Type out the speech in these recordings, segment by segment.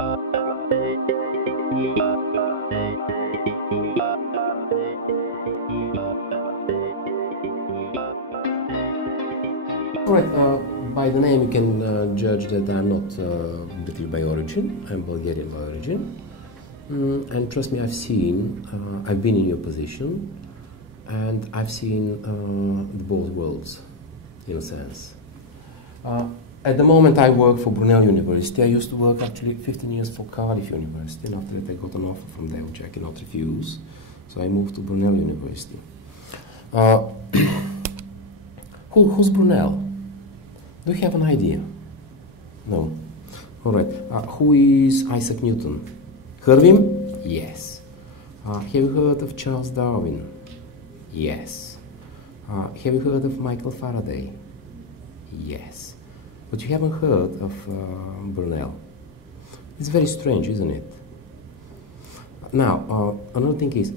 All right, by the name you can judge that I'm not British by origin, I'm Bulgarian by origin. And trust me, I've been in your position, and I've seen both worlds, in a sense. At the moment I work for Brunel University. I used to work actually 15 years for Cardiff University, and after that I got an offer from them which I cannot refuse. So I moved to Brunel University. Who's Brunel? Do you have an idea? No. All right. Who is Isaac Newton? Heard of him? Yes. Have you heard of Charles Darwin? Yes. Have you heard of Michael Faraday? Yes. But you haven't heard of Brunel. It's very strange, isn't it? Now, another thing is,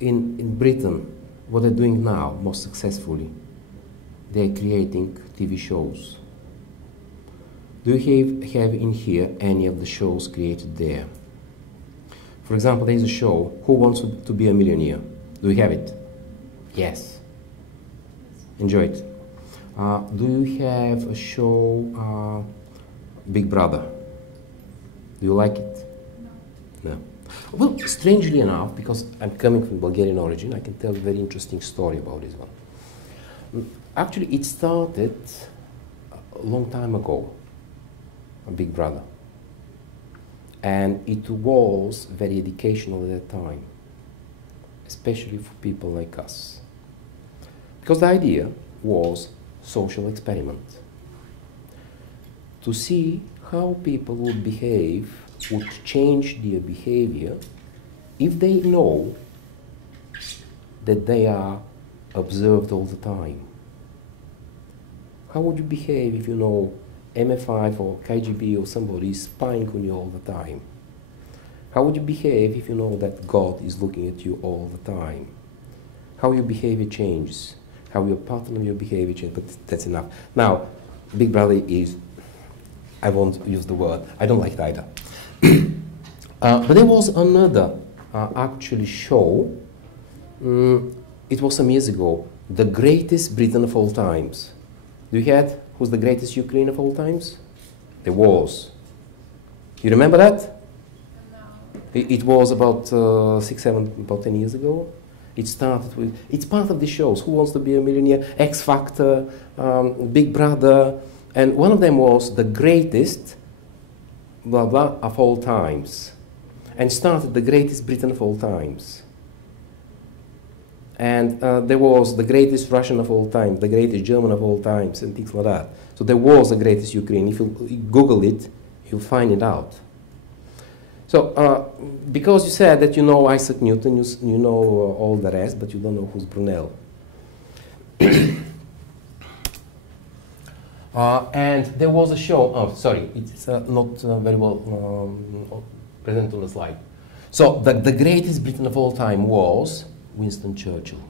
in Britain, what they're doing now most successfully, they're creating TV shows. Do you have in here any of the shows created there? For example, there's a show, Who Wants to Be a Millionaire? Do you have it? Yes. Enjoy it. Do you have a show, Big Brother? Do you like it? No. Well, strangely enough, because I'm coming from Bulgarian origin, I can tell a very interesting story about this one. Actually, it started a long time ago, Big Brother. And it was very educational at that time, especially for people like us. Because the idea was social experiment. To see how people would behave, would change their behavior if they know that they are observed all the time. How would you behave if you know MI5 or KGB or somebody is spying on you all the time? How would you behave if you know that God is looking at you all the time? How your behavior changes, how your pattern of your behavior changes, but that's enough. Now, Big Brother is, I won't use the word, I don't like it either. But there was another actually show, it was some years ago, The Greatest Britain of All Times. Do you hear who's the greatest Ukraine of all times? There was. You remember that? No. It was about 10 years ago. It started with, it's part of the shows, Who Wants to Be a Millionaire, X Factor, Big Brother, and one of them was The Greatest, blah blah, of all times, and started The Greatest Britain of all times. And there was The Greatest Russian of all time, The Greatest German of all times, and things like that. So there was The Greatest Ukraine. If you Google it, you'll find it out. So because you said that you know Isaac Newton, you know all the rest, but you don't know who's Brunel. And there was a show, oh sorry, it's not very well present on the slide. So the greatest Britain of all time was Winston Churchill,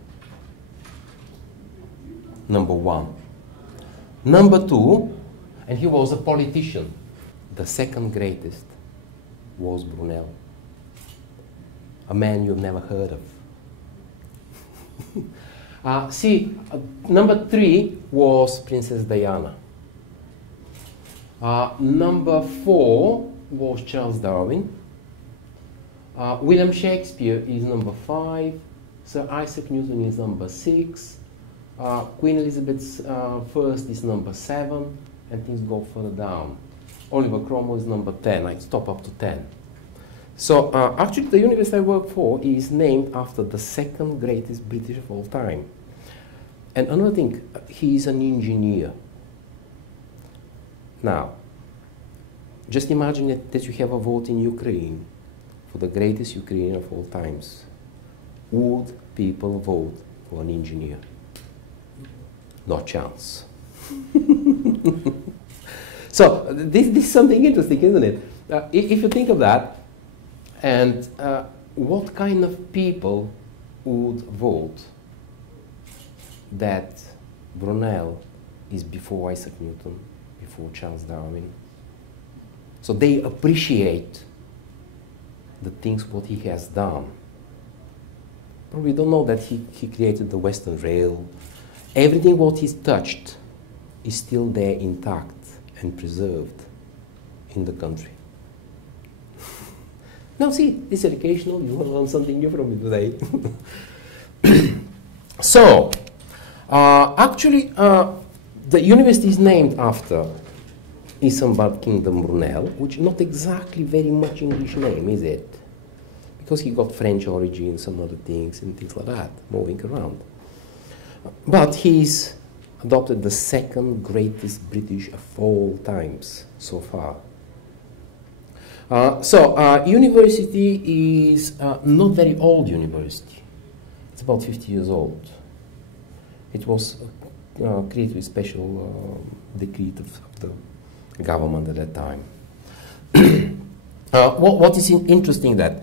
number one. Number two, and he was a politician, the second greatest was Brunel, a man you've never heard of. Number three was Princess Diana. Number four was Charles Darwin. William Shakespeare is number five. Sir Isaac Newton is number six. Queen Elizabeth I is number seven, and things go further down. Oliver Cromwell is number 10. I stop up to 10. So actually, the university I work for is named after the second greatest British of all time. And another thing, he is an engineer. Now, just imagine that you have a vote in Ukraine for the greatest Ukrainian of all times. Would people vote for an engineer? No chance. So this is something interesting, isn't it? If you think of that, and what kind of people would vote that Brunel is before Isaac Newton, before Charles Darwin? So they appreciate the things what he has done. Probably don't know that he created the Western Rail. Everything what he's touched is still there intact and preserved in the country. Now see, this is educational, you will learn something new from it today. So, actually, the university is named after Isambard Kingdom Brunel, which is not exactly very much English name, is it? Because he got French origin, some other things, and things like that, moving around. But he's adopted the second greatest British of all times so far. University is not very old university. It's about 50 years old. It was created with special decree of the government at that time. What is interesting that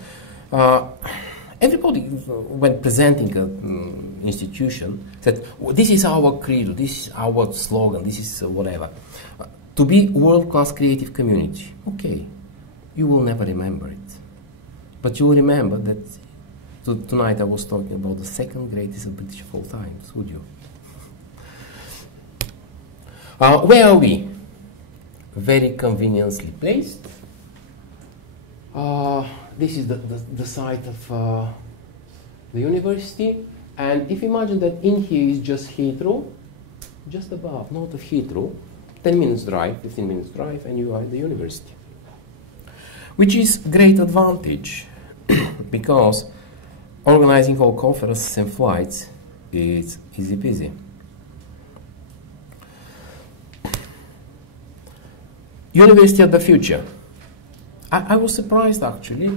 everybody, when presenting an institution, said, well, this is our credo, this is our slogan, this is whatever. To be world-class creative community. Okay, you will never remember it. But you will remember that tonight I was talking about the second greatest of British of all times, would you? Where are we? Very conveniently placed. This is the site of the university, and if you imagine that in here is just Heathrow, just above, north of Heathrow, 10 minutes drive, 15 minutes drive, and you are at the university. Which is great advantage, because organizing all conferences and flights is easy peasy. University of the future. I was surprised actually.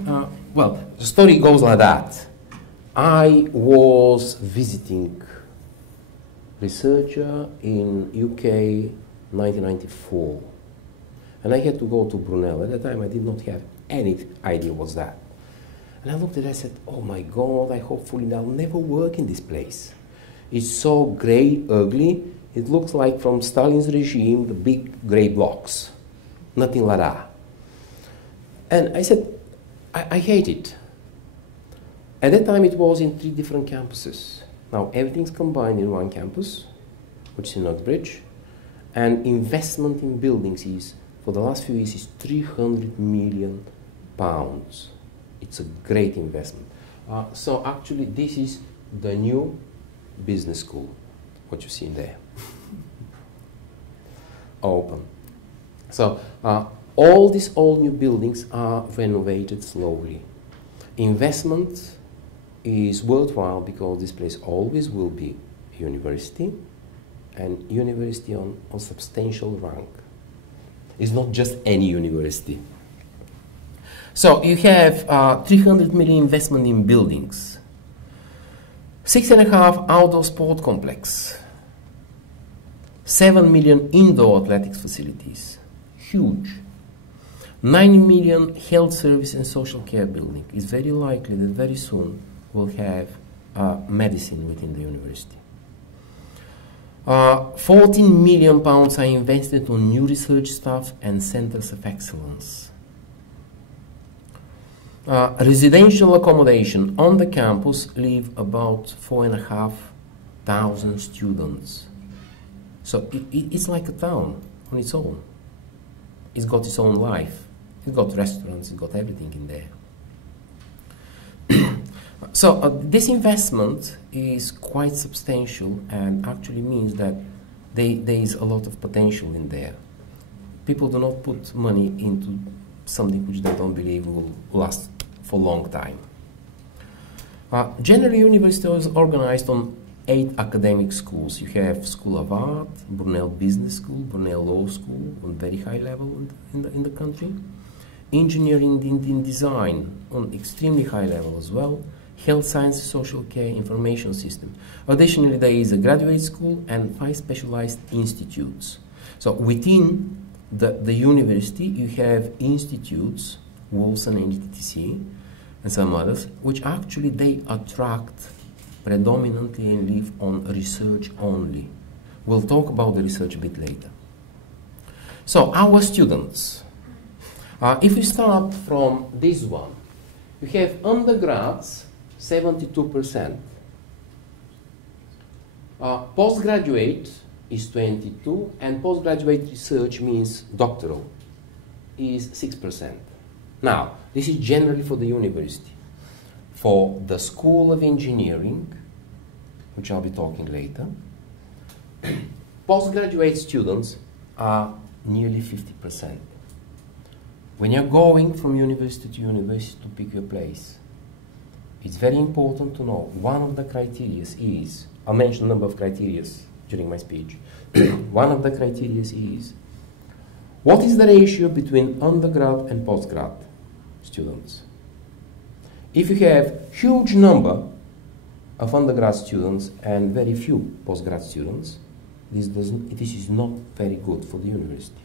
Well, the story goes like that. I was visiting researcher in UK 1994, and I had to go to Brunel. At that time I did not have any idea what's that. And I looked at it and said, oh my God, hopefully I'll never work in this place. It's so grey, ugly. It looks like from Stalin's regime, the big grey blocks. Nothing like that. And I said, I hate it. At that time it was in 3 different campuses. Now everything's combined in one campus, which is in Uxbridge, and investment in buildings is, for the last few years, is £300 million. It's a great investment. So actually this is the new business school, what you see in there. Open. So all these old new buildings are renovated slowly. Investment is worthwhile because this place always will be a university, and university on substantial rank. It's not just any university. So you have 300 million investment in buildings, 6.5 outdoor sport complex, 7 million indoor athletics facilities, huge. 9 million health service and social care building. It's very likely that very soon we'll have medicine within the university. 14 million pounds are invested on new research staff and centers of excellence. Residential accommodation on the campus live about 4,500 students. So it's like a town on its own. It's got its own life. It's got restaurants, it's got everything in there. So this investment is quite substantial and actually means that there is a lot of potential in there. People do not put money into something which they don't believe will last for a long time. Generally, university is organized on 8 academic schools. You have School of Art, Brunel Business School, Brunel Law School on very high level in the country. Engineering and design on extremely high level as well. Health sciences, social care, information system. Additionally, there is a graduate school and 5 specialized institutes. So within the university, you have institutes, Wolfson and ETTC, and some others, which actually they attract predominantly and live on research only. We'll talk about the research a bit later. So our students. If we start from this one, you have undergrads, 72%. Postgraduate is 22, and postgraduate research means doctoral, is 6%. Now, this is generally for the university. For the School of Engineering, which I'll be talking later, postgraduate students are nearly 50%. When you're going from university to university to pick your place, it's very important to know one of the criteria is, I'll mention a number of criteria during my speech. One of the criteria is, what is the ratio between undergrad and postgrad students? If you have huge number of undergrad students and very few postgrad students, this is not very good for the university.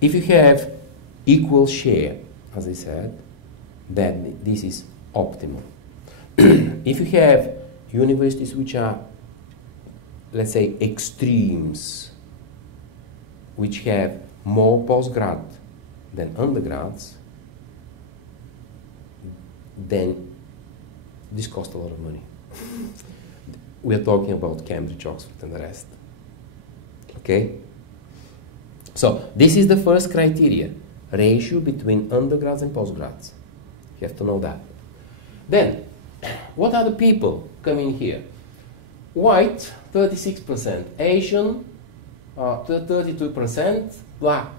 If you have equal share, as I said, then this is optimal. If you have universities which are, let's say, extremes, which have more postgrad than undergrads, then this costs a lot of money. We are talking about Cambridge, Oxford, and the rest. Okay? So, this is the first criteria, ratio between undergrads and postgrads. You have to know that. Then, what are the people coming here? White, 36%, Asian, 32%, black,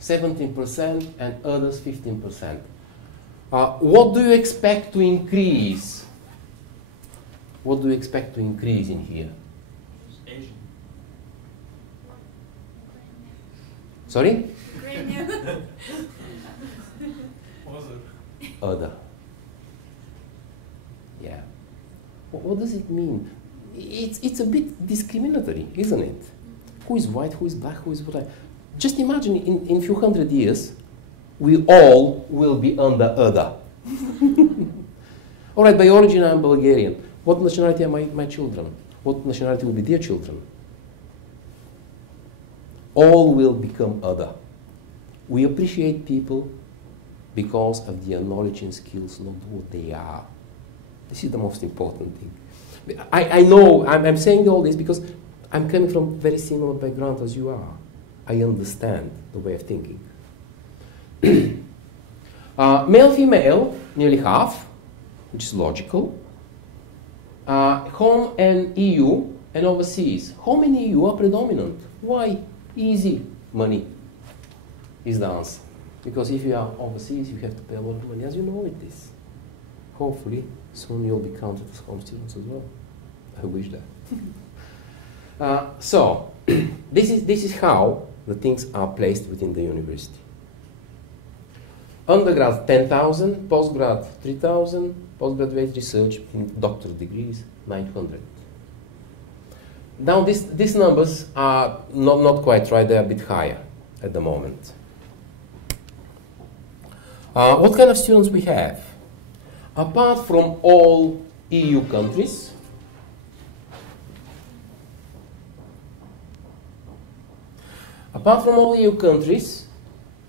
17%, and others, 15%. What do you expect to increase? What do you expect to increase in here? Asian. Sorry? Other. Yeah. What does it mean? It's a bit discriminatory, isn't it? Who is white, who is black, who is what? Just imagine in a few hundred years, we all will be under other. All right, by origin I'm Bulgarian. What nationality are my children? What nationality will be their children? All will become other. We appreciate people because of their knowledge and skills, not what they are. This is the most important thing. I know, I'm saying all this because I'm coming from a very similar background as you are. I understand the way of thinking. Male, female, nearly half, which is logical. Home and EU and overseas. Home and EU are predominant. Why? Easy money is the answer. Because if you are overseas, you have to pay a lot of money, as you know it is. Hopefully, soon you'll be counted as home students as well. I wish that. So, this is how the things are placed within the university. Undergrad 10,000, postgrad 3,000, postgraduate research in doctoral degrees 900. Now these numbers are not quite right, they're a bit higher at the moment. What kind of students we have? Apart from all EU countries,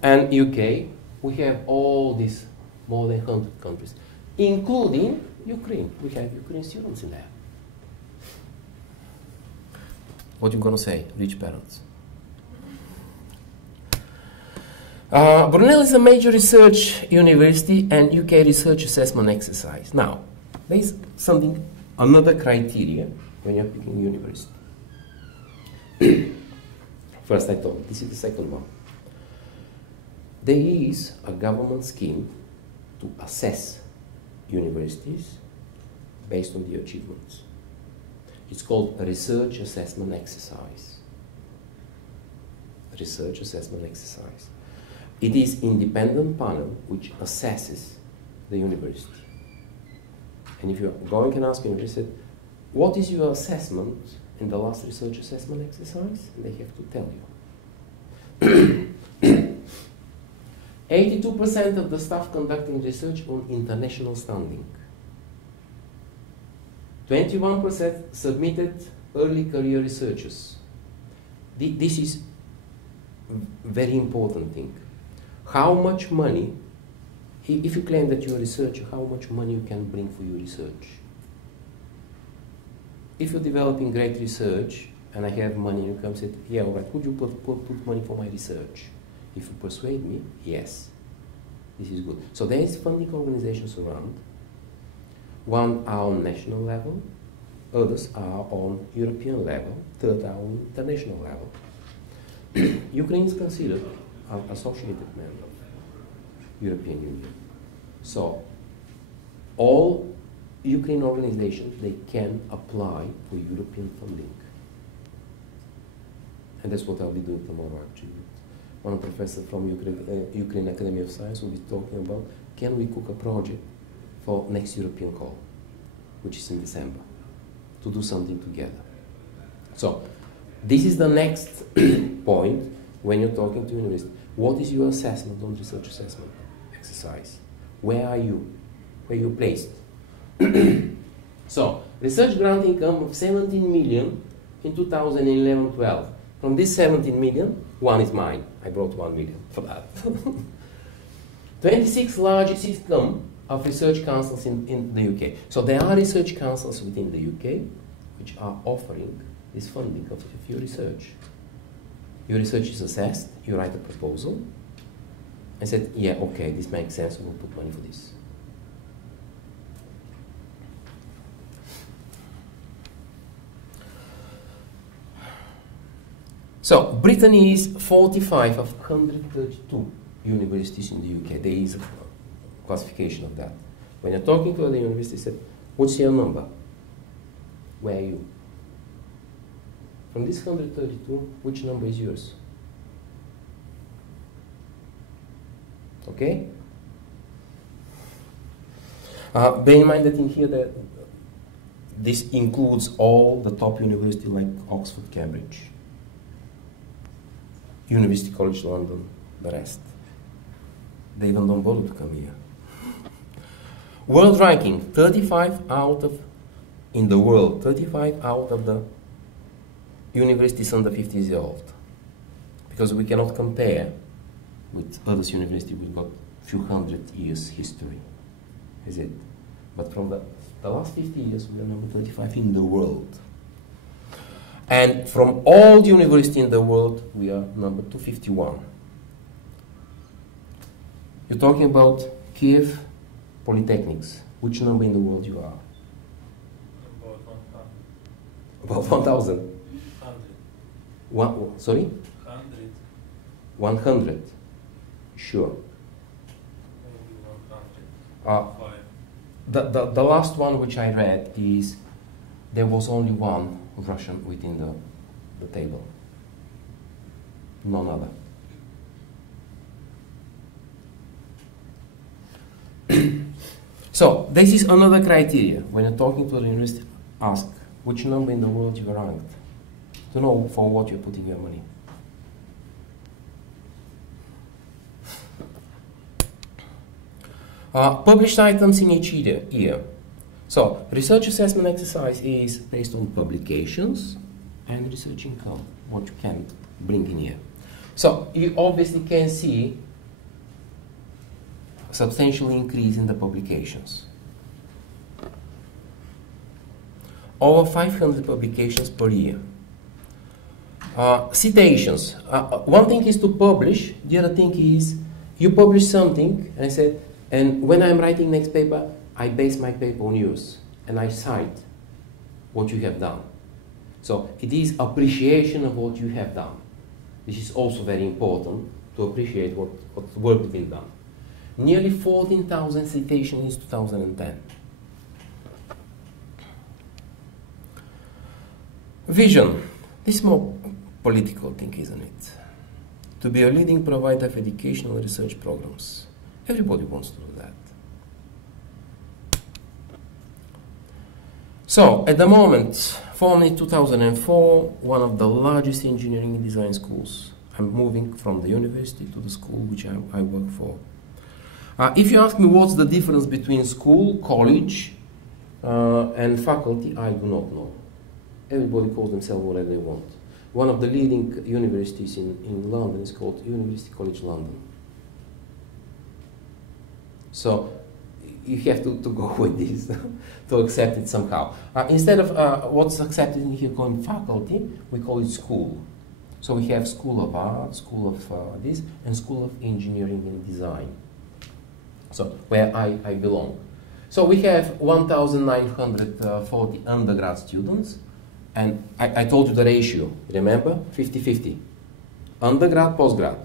and UK, we have all these more than 100 countries, including Ukraine. We have Ukrainian students in there. What you gonna say, rich parents? Brunel is a major research university and UK research assessment exercise. Now, there is another criteria when you're picking university. First I told you, this is the second one. There is a government scheme to assess universities based on their achievements. It's called a research assessment exercise. Research assessment exercise. It is independent panel which assesses the university. And if you're going and ask university, what is your assessment in the last research assessment exercise? And they have to tell you. 82% of the staff conducting research on international standing. 21% submitted early career researchers. This is very important thing. how much money, if you claim that you're a researcher, how much money you can bring for your research. If you're developing great research, and I have money, you come and say, yeah, all right, could you put money for my research? If you persuade me, yes, this is good. So there is funding organizations around. One are on national level, others are on European level, third are on international level. Ukraine is considered an associated member of European Union. So all Ukraine organizations, they can apply for European funding. And that's what I'll be doing tomorrow, actually. One professor from Ukraine Academy of Science will be talking about, can we cook a project for next European call, which is in December, to do something together. So this is the next point when you're talking to university. What is your assessment on research assessment exercise? Where are you? Where are you placed? So, research grant income of 17 million in 2011-12. From this 17 million, one is mine. I brought 1 million for that. 26 large system of research councils in the UK. So there are research councils within the UK which are offering this funding of your research. Your research is assessed, you write a proposal, and said, yeah, okay, this makes sense, we'll put money for this. So, Britain is 45 of 132 universities in the UK. There is a classification of that. When you're talking to other universities, say, what's your number? Where are you? From this 132, which number is yours? Okay? Bear in mind that in here that this includes all the top universities like Oxford, Cambridge, University College London, the rest. They even don't bother to come here. World ranking, 35 out of, in the world, 35 out of the universities under 50 years old. Because we cannot compare with other universities, we've got a few hundred years history, is it? But from the last 50 years, we are number 35 in the world. And from all the universities in the world, we are number 251. You're talking about Kiev Polytechnics. Which number in the world you are? About 1,000. 100. Sorry? 100. 100. Sure. The last one which I read is there was only one Russian within the table. None other. So, this is another criteria. When you're talking to the university, ask which number in the world you are ranked, to know for what you're putting your money. Published items in each year. So, research assessment exercise is based on publications and research income, what you can bring in here. So, you obviously can see a substantial increase in the publications. Over 500 publications per year. Citations. One thing is to publish, the other thing is you publish something, and I said, and when I'm writing next paper, I base my paper on yours, and I cite what you have done. So it is appreciation of what you have done. This is also very important, to appreciate what work has been done. Nearly 14,000 citations in 2010. Vision. This is more political thing, isn't it? To be a leading provider of educational research programs. Everybody wants to do that. So, at the moment, formed in 2004, one of the largest engineering and design schools. I'm moving from the university to the school which I work for. If you ask me what's the difference between school, college, and faculty, I do not know. Everybody calls themselves whatever they want. One of the leading universities in London is called University College London. So you have to go with this to accept it somehow. Instead of what's accepted in here called faculty, we call it school. So we have School of Art, School of this, and School of Engineering and Design. So where I belong. So we have 1,940 undergrad students, and I told you the ratio, remember? 50-50. Undergrad, postgrad.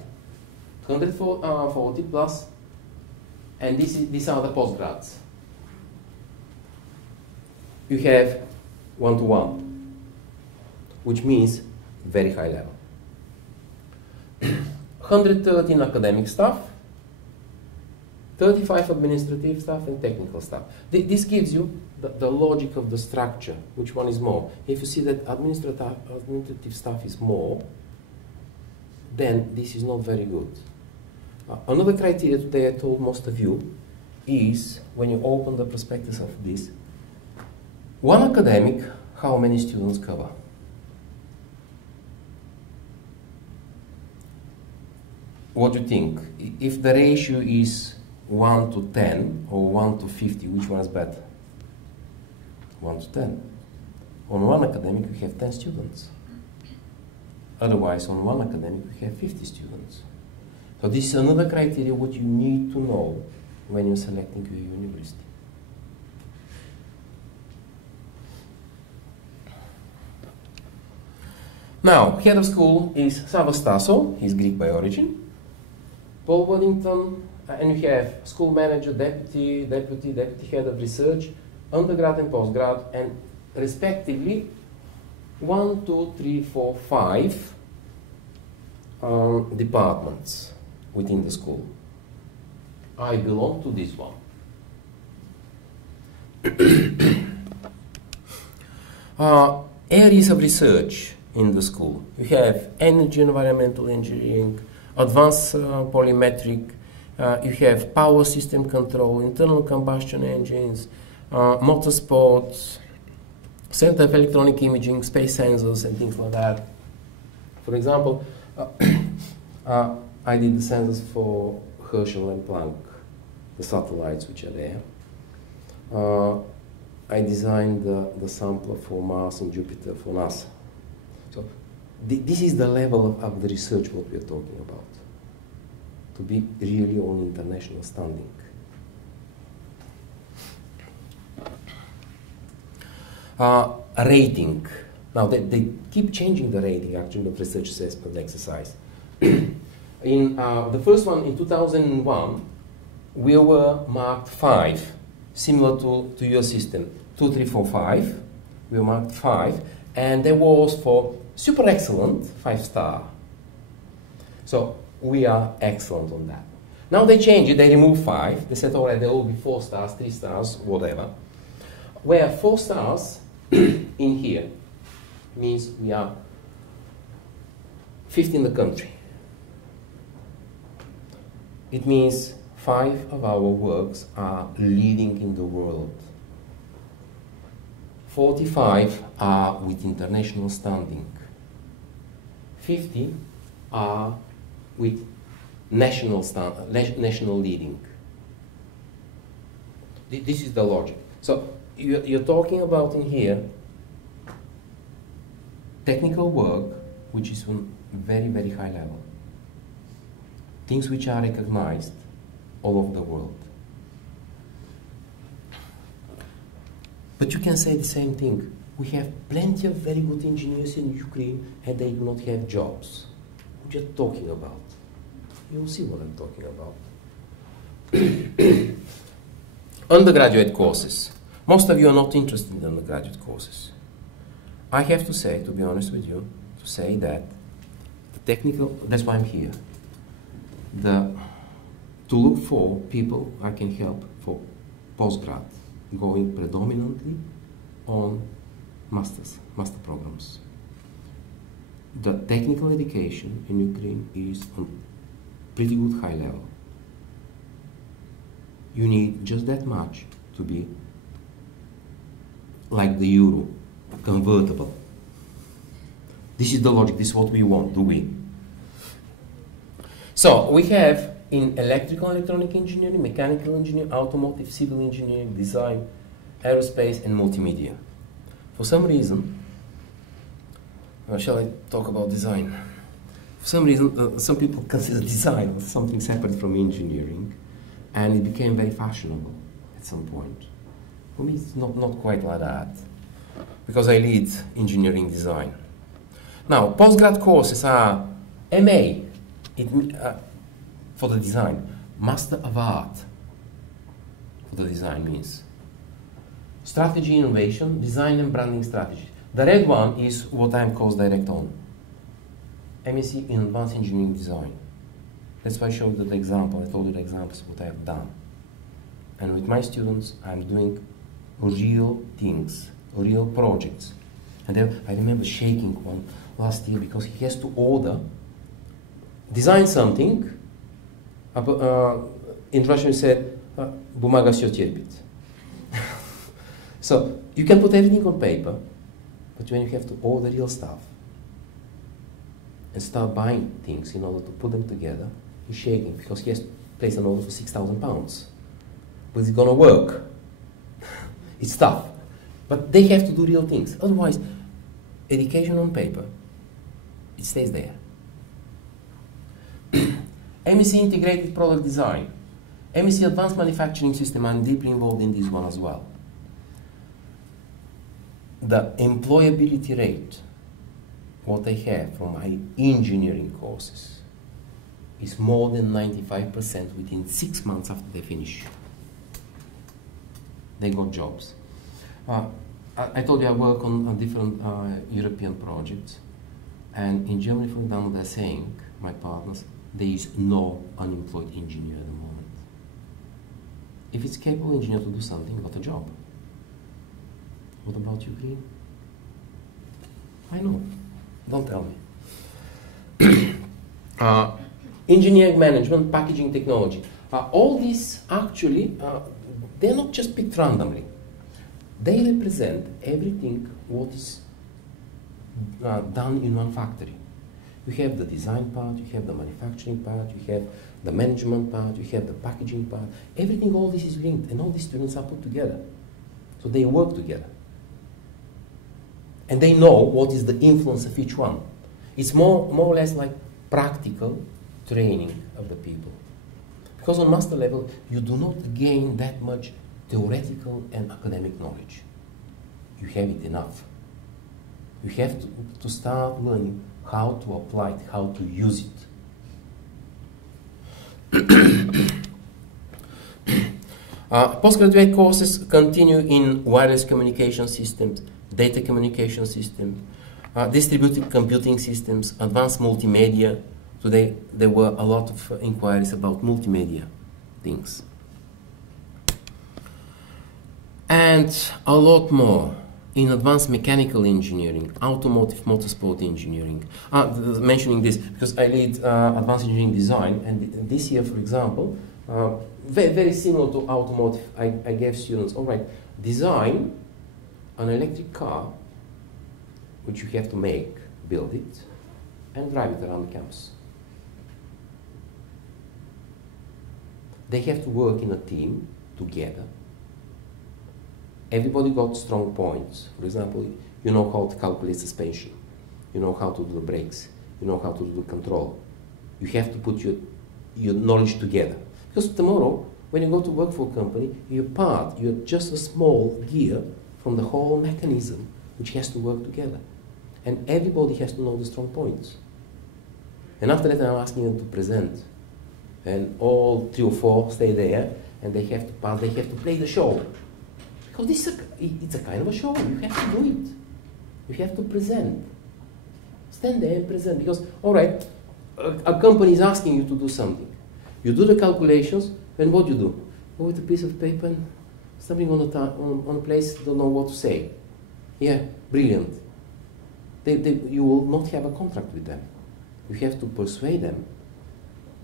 140 plus, and these are the postgrads. You have 1-to-1, which means very high level. 113 academic staff, 35 administrative staff and technical staff. This gives you the logic of the structure, which one is more. If you see that administrative staff is more, then this is not very good. Another criteria today I told most of you is when you open the prospectus of this, one academic, how many students cover? What do you think? If the ratio is 1-to-10 or 1-to-50, which one is better? 1-to-10. On one academic, we have 10 students. Otherwise, on one academic, we have 50 students. So this is another criteria what you need to know when you're selecting your university. Now, head of school is Savas Tasso, he's Greek by origin. Paul Waddington, and you have school manager, deputy head of research, undergrad and postgrad, and respectively 1, 2, 3, 4, 5 departments within the school. I belong to this one. Areas of research in the school. You have energy environmental engineering, advanced polymetric, you have power system control, internal combustion engines, motorsports, center of electronic imaging, space sensors, and things like that. For example, I did the sensors for Herschel and Planck, the satellites which are there. I designed the sampler for Mars and Jupiter for NASA. So this is the level of the research what we are talking about, to be really on international standing. Rating. Now they keep changing the rating actually of research assessment exercise. In the first one in 2001, we were marked 5, similar to your system. 2, 3, 4, 5. We were marked 5, and there was for super excellent 5-star. So we are excellent on that. Now they change it, they remove 5. They said, all right, there will be 4 stars, 3 stars, whatever. Where 4 stars in here means we are 5th in the country. It means 5 of our works are leading in the world. 45 are with international standing. 50 are with national leading. This is the logic. So you're talking about in here technical work which is on very, very high level. Things which are recognized all over the world. But you can say the same thing. We have plenty of very good engineers in Ukraine and they do not have jobs. What are you talking about? You'll see what I'm talking about. Undergraduate courses. Most of you are not interested in undergraduate courses. I have to say, to be honest with you, to say that the technical, that's why I'm here. To look for people I can help for postgrad, going predominantly on master programs. The technical education in Ukraine is on pretty good high level. You need just that much to be like the euro, convertible. This is the logic, this is what we want, do we? So we have in electrical and electronic engineering, mechanical engineering, automotive, civil engineering, design, aerospace, and multimedia. For some reason, shall I talk about design? For some reason, some people consider design as something separate from engineering, and it became very fashionable at some point. For me, it's not quite like that, because I lead engineering design. Now, postgrad courses are MA for the design, Master of Art for the design means strategy, innovation, design and branding strategy. The red one is what I'm course direct on. MSc in Advanced Engineering Design. That's why I showed you the example. I told you the examples of what I have done. And with my students, I'm doing real things, real projects. And I remember shaking one last year because he has to design something. In Russian, he said, "Bumaga всё терпит." So you can put everything on paper, but when you have to order real stuff and start buying things in order to put them together, he's shaking because he has to place an order for £6,000. But it's gonna work. It's tough. But they have to do real things. Otherwise, education on paper, it stays there. MSc Integrated Product Design. MSc Advanced Manufacturing System, I'm deeply involved in this one as well. The employability rate, what I have from my engineering courses, is more than 95% within 6 months after they finish. They got jobs. I told you I work on different European projects, and in Germany, for example, they're saying, my partners, there is no unemployed engineer at the moment. If it's capable engineer to do something, got a job. What about you, Green? I know. Don't tell me. Engineering management, packaging technology. All these actually, they're not just picked randomly. They represent everything what is done in one factory. You have the design part, you have the manufacturing part, you have the management part, you have the packaging part. Everything, all this is linked, and all these students are put together. So they work together. And they know what is the influence of each one. It's more or less like practical training of the people. Because on master level, you do not gain that much theoretical and academic knowledge. You have it enough. You have to start learning how to apply it, how to use it. Postgraduate courses continue in wireless communication systems, data communication systems, distributed computing systems, advanced multimedia. Today there were a lot of inquiries about multimedia things. And a lot more in advanced mechanical engineering, automotive motorsport engineering. Mentioning this because I lead advanced engineering design, and this year, for example, very similar to automotive, I gave students, all right, design an electric car, which you have to make, build it, and drive it around the campus. They have to work in a team together. Everybody got strong points. For example, you know how to calculate suspension. You know how to do the brakes. You know how to do the control. You have to put your knowledge together. Because tomorrow, when you go to work for a company, you're just a small gear from the whole mechanism which has to work together. And everybody has to know the strong points. And after that, I'm asking them to present. And all 3 or 4 stay there, and they have to pass, they have to play the show. Because it's a kind of a show, you have to do it. You have to present. Stand there and present, because, all right, a company is asking you to do something. You do the calculations, and what do you do? Go with a piece of paper and something on a place, don't know what to say. Yeah, brilliant. You will not have a contract with them. You have to persuade them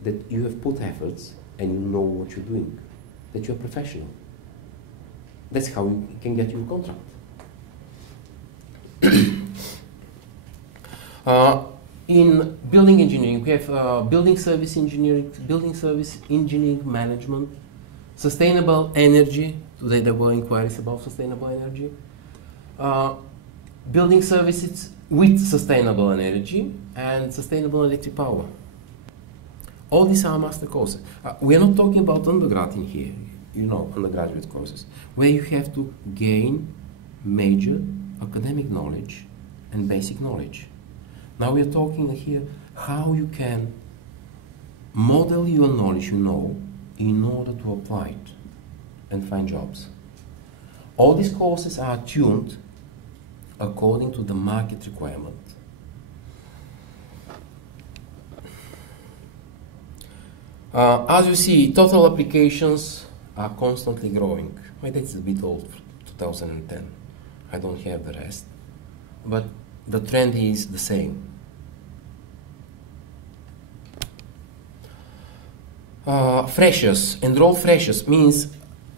that you have put efforts and you know what you're doing, that you're professional. That's how you can get your contract. in building engineering, we have building service engineering management, sustainable energy. Today there were inquiries about sustainable energy. Building services with sustainable energy and sustainable electric power. All these are master courses. We are not talking about undergrad in here, you know, undergraduate courses, where you have to gain major academic knowledge and basic knowledge. Now we are talking here how you can model your knowledge you know in order to apply it and find jobs. All these courses are tuned according to the market requirement. As you see, total applications are constantly growing. My date is a bit old, 2010. I don't have the rest, but the trend is the same. Freshers, enroll freshers means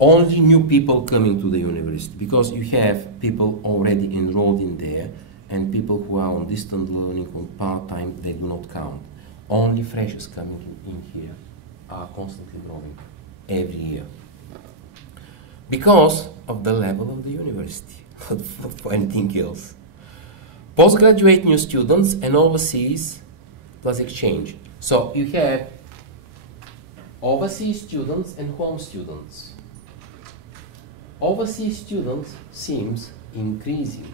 only new people coming to the university, because you have people already enrolled in there and people who are on distant learning, on part-time, they do not count. Only freshers coming in here are constantly growing every year because of the level of the university, not for anything else. Postgraduate new students and overseas plus exchange. So you have overseas students and home students. Overseas students seems increasing.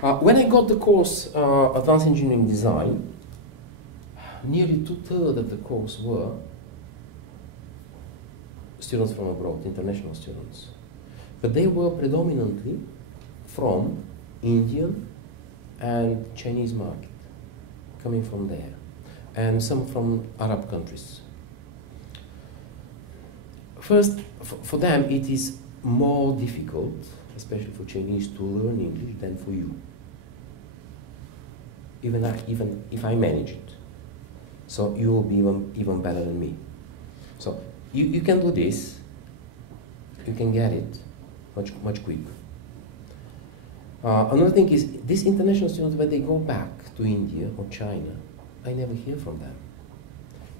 When I got the course Advanced Engineering Design, nearly 2/3 of the course were students from abroad, international students. But they were predominantly from Indian and Chinese market, coming from there, and some from Arab countries. First, for them it is more difficult, especially for Chinese, to learn English than for you. Even if I manage it. So you will be even better than me. So you can do this, you can get it much quicker. Another thing is, these international students, when they go back to India or China, I never hear from them.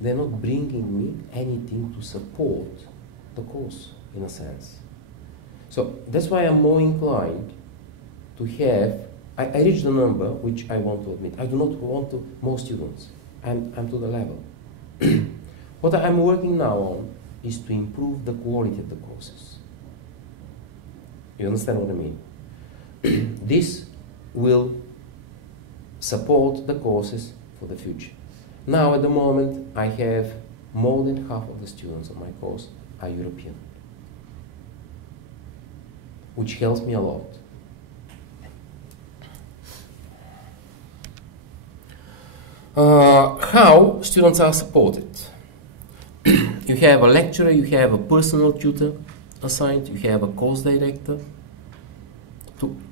They're not bringing me anything to support the course, in a sense. So that's why I'm more inclined to have, I reach the number which I want to admit. I do not want more students. I'm to the level. What I'm working now on is to improve the quality of the courses. You understand what I mean? This will support the courses for the future. Now at the moment I have more than half of the students on my course are European, which helps me a lot. How students are supported? You have a lecturer, you have a personal tutor assigned, you have a course director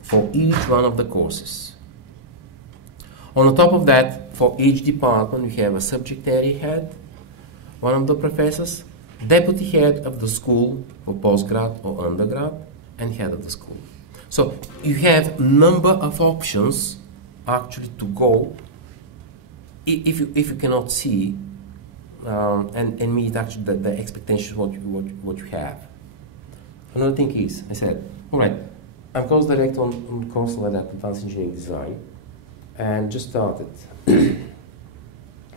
for each one of the courses. On the top of that, for each department, you have a subject area head, one of the professors, deputy head of the school for postgrad or undergrad, and head of the school. So you have number of options actually to go if you cannot see and meet actually the expectations what you have. Another thing is, I said, all right, I'm course director on course like that, Advanced Engineering Design, and just started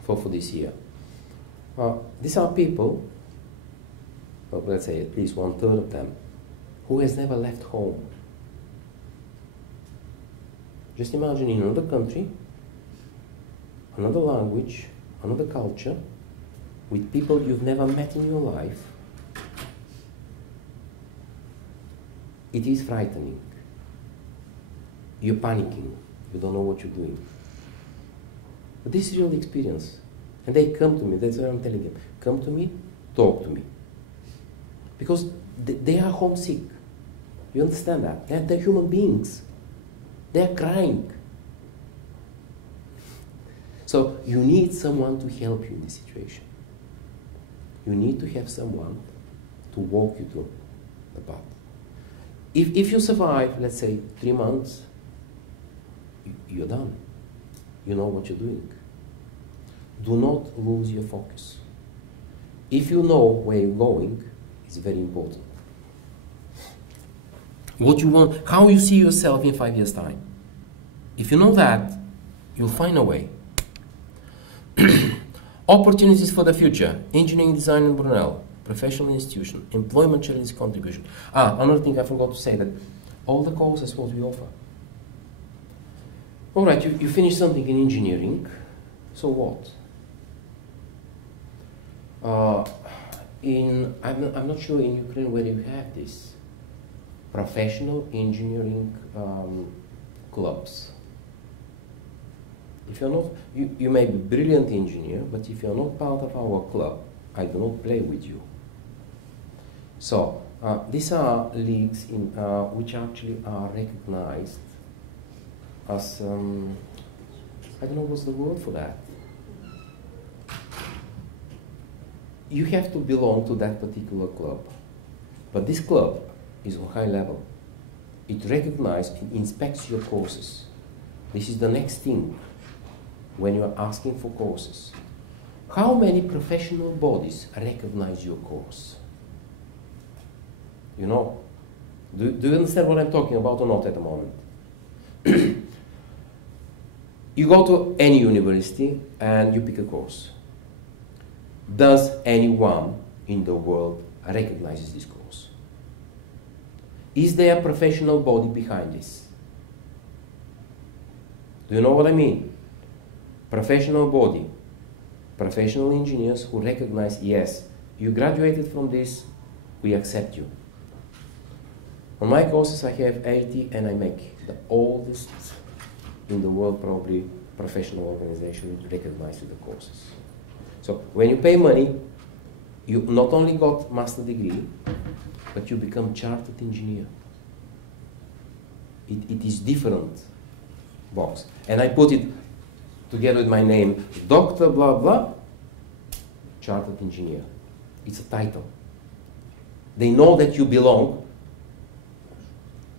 for this year. These are people, well, let's say at least 1/3 of them, who has never left home. Just imagine in another country, another language, another culture, with people you've never met in your life. It is frightening. You're panicking. You don't know what you're doing. But this is real experience. And they come to me, that's what I'm telling them. Come to me, talk to me. Because they are homesick. You understand that? They're human beings. They're crying. So you need someone to help you in this situation. You need to have someone to walk you through the path. If you survive, let's say, 3 months, you're done. you know what you're doing. Do not lose your focus. If you know where you're going, it's very important. What you want, how you see yourself in 5 years' time. If you know that, you'll find a way. Opportunities for the future. Engineering design in Brunel. Professional institution. Employment challenge contribution. Another thing I forgot to say, that all the courses what we offer. All right, you finish something in engineering, so what? I'm not sure in Ukraine where you have this. Professional engineering clubs. If you're not, you may be a brilliant engineer, but if you're not part of our club, I do not play with you. So these are leagues in, which actually are recognized as, I don't know what's the word for that. You have to belong to that particular club. But this club is on high level. It recognizes and inspects your courses. This is the next thing when you are asking for courses. How many professional bodies recognize your course? You know, do you understand what I'm talking about or not at the moment? You go to any university and you pick a course. Does anyone in the world recognize this course? Is there a professional body behind this? Do you know what I mean? Professional body, professional engineers who recognize, yes, you graduated from this, we accept you. On my courses I have 80 and I make the oldest in the world probably professional organization which recognizes the courses. So when you pay money, you not only got master degree, but you become chartered engineer. It is different box. And I put it together with my name, Dr. blah blah, chartered engineer. It's a title. They know that you belong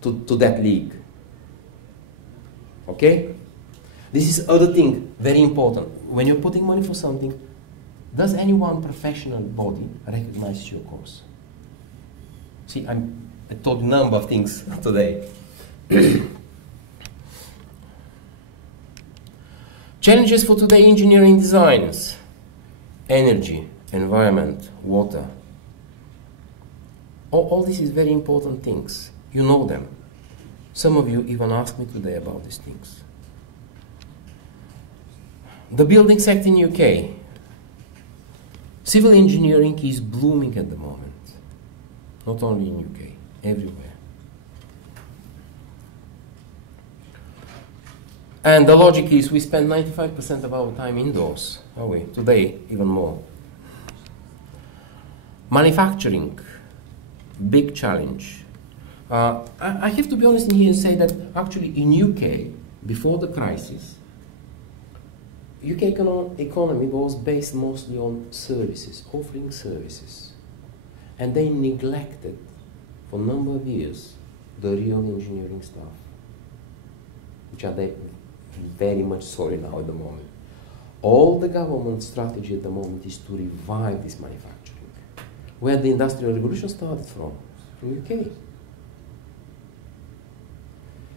to that league. Okay? This is other thing, very important. When you're putting money for something, does any one professional body recognize your course? See, I told you a number of things today. Challenges for today engineering designs. Energy, environment, water. All this is very important things. You know them. Some of you even asked me today about these things. The building sector in UK. Civil engineering is blooming at the moment. Not only in UK, everywhere. And the logic is we spend 95% of our time indoors, are we? Today, even more. Manufacturing, big challenge. I have to be honest in here and say that actually in UK, before the crisis, UK economy was based mostly on services, offering services. And they neglected for a number of years the real engineering stuff, which are they very much sorry now at the moment. All the government strategy at the moment is to revive this manufacturing. Where the Industrial Revolution started from UK.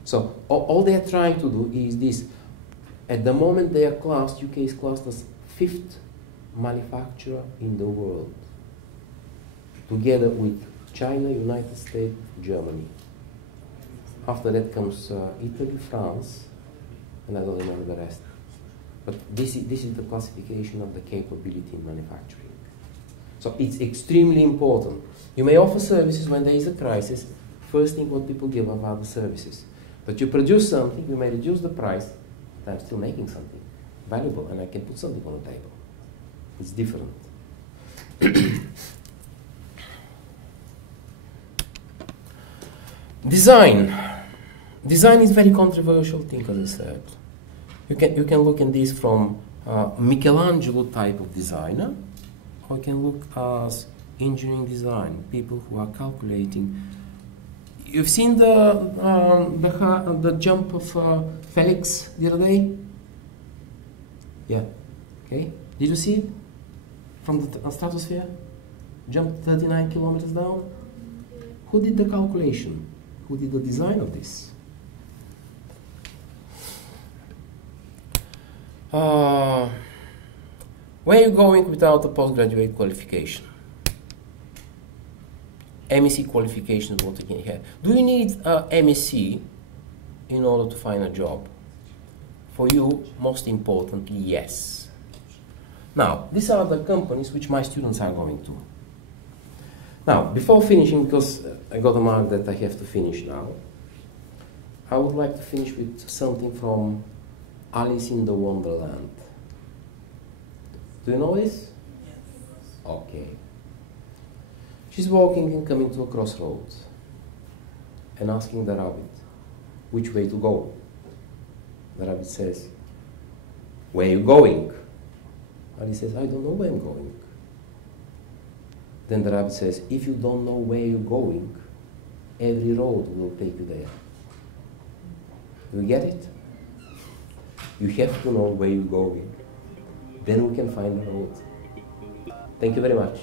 So all they are trying to do is this. At the moment they are classed, UK is classed as 5th manufacturer in the world, together with China, United States, Germany. After that comes Italy, France, and I don't remember the rest. But this is the classification of the capability in manufacturing. So it's extremely important. You may offer services when there is a crisis. First thing what people give up are the services. But you produce something, you may reduce the price, but I'm still making something valuable and I can put something on the table. It's different. Design. Design is very controversial thing, as I said. You can look at this from Michelangelo type of designer, or you can look as engineering design, people who are calculating. You've seen the jump of Felix the other day? Yeah. Okay. Did you see it from the stratosphere? Jumped 39 kilometers down. Who did the calculation? Who did the design of this? Where are you going without a postgraduate qualification? MEC qualification is what you can have. Do you need a MEC in order to find a job? For you, most importantly, yes. Now, these are the companies which my students are going to. Now, before finishing, because I got a mark that I have to finish now, I would like to finish with something from Alice in the Wonderland. Do you know this? Yes. Okay. She's walking and coming to a crossroads and asking the rabbit which way to go. The rabbit says, "Where are you going?" Alice says, "I don't know where I'm going." Then the rabbit says, "If you don't know where you're going, every road will take you there." You get it? You have to know where you're going. Then we can find the road. Thank you very much.